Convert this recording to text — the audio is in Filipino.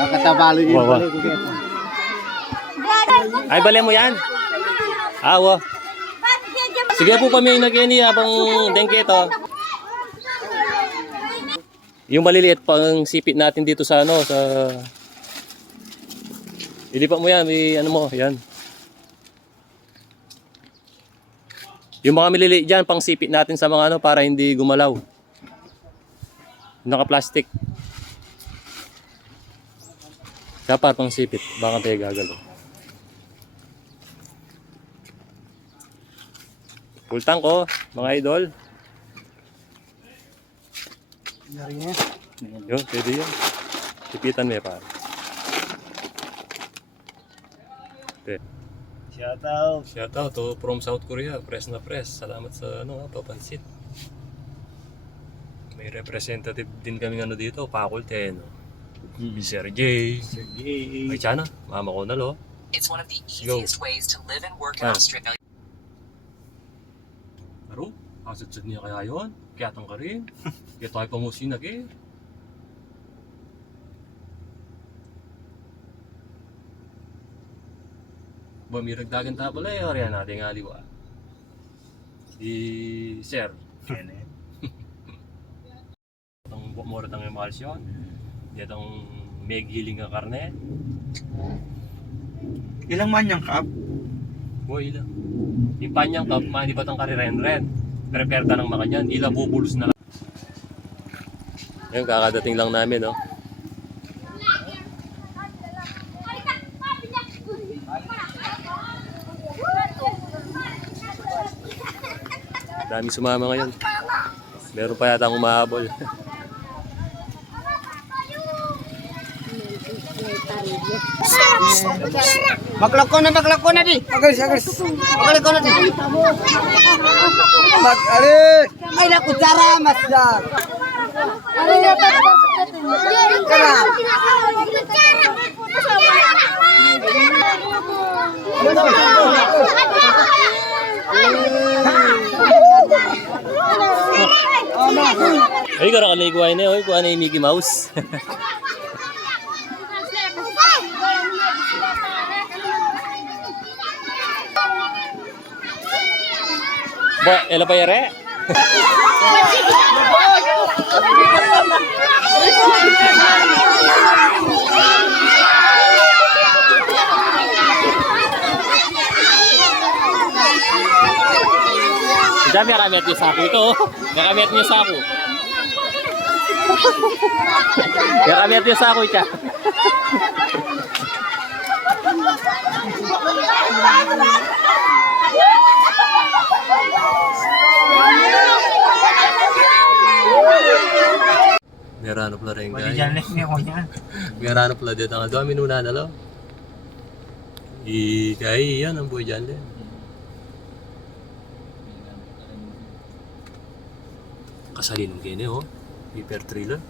Nakatabalo niyo. Ay, bali mo yan. Awa. Sige po kami nag-ini habang dengke ito. Yung maliliit pang sipit natin dito sa ano, sa... Ilipat mo yan, ano mo, yan. Yung mga maliliit dyan, pang sipit natin sa mga ano para hindi gumalaw. Naka-plastic. Dapat pang sipit, baka tayo gagalaw. Full tank oh, mga idol. Yun, pwede yan. Sipitan mo pa. Okay. Shout out to from South Korea. Press na press. Salamat sa ano, papansin. May representative din kami ano dito, faculty no. Sir J. May Chana, mama ko na lo. It's one of the easiest ways to live and work in Australia. Aro, asad-sad niya kaya yun. Kiyatang ka rin. Kaya tayo pamusin na eh. Ba, may ragdagan ta pala eh. Ariyan natin nga liwa. Si Sir. Itong mura tang emulsion. Itong may giling nga karne. Ilang man yung cup? Boy, ilang. Yung panyang cup, hindi pa itong kariren-ren. Prepare ka ng makanyan. Ila bubulos na lang. Yan, kakadating lang namin, no? Dami sumama ngayon. Meron pa yata akong mahabol. Maglako na di. Agis. Maglako na di. Alis. Ay na kutsara masdak. Kutsara. Ay, kara kanay kuha na yun. Kuha na yung Mickey Mouse. Ba, ela pa yare? Diyan may kamit niya sa ako ito. Nakamit niya sa ako. Nakamit niya sa ako ito. Merano pala rin guys. Merano pala dito. Ang dami nuna na lo. Ikay yan ang buhay dyan din. Kasalin ng gini oh. Hyper thriller.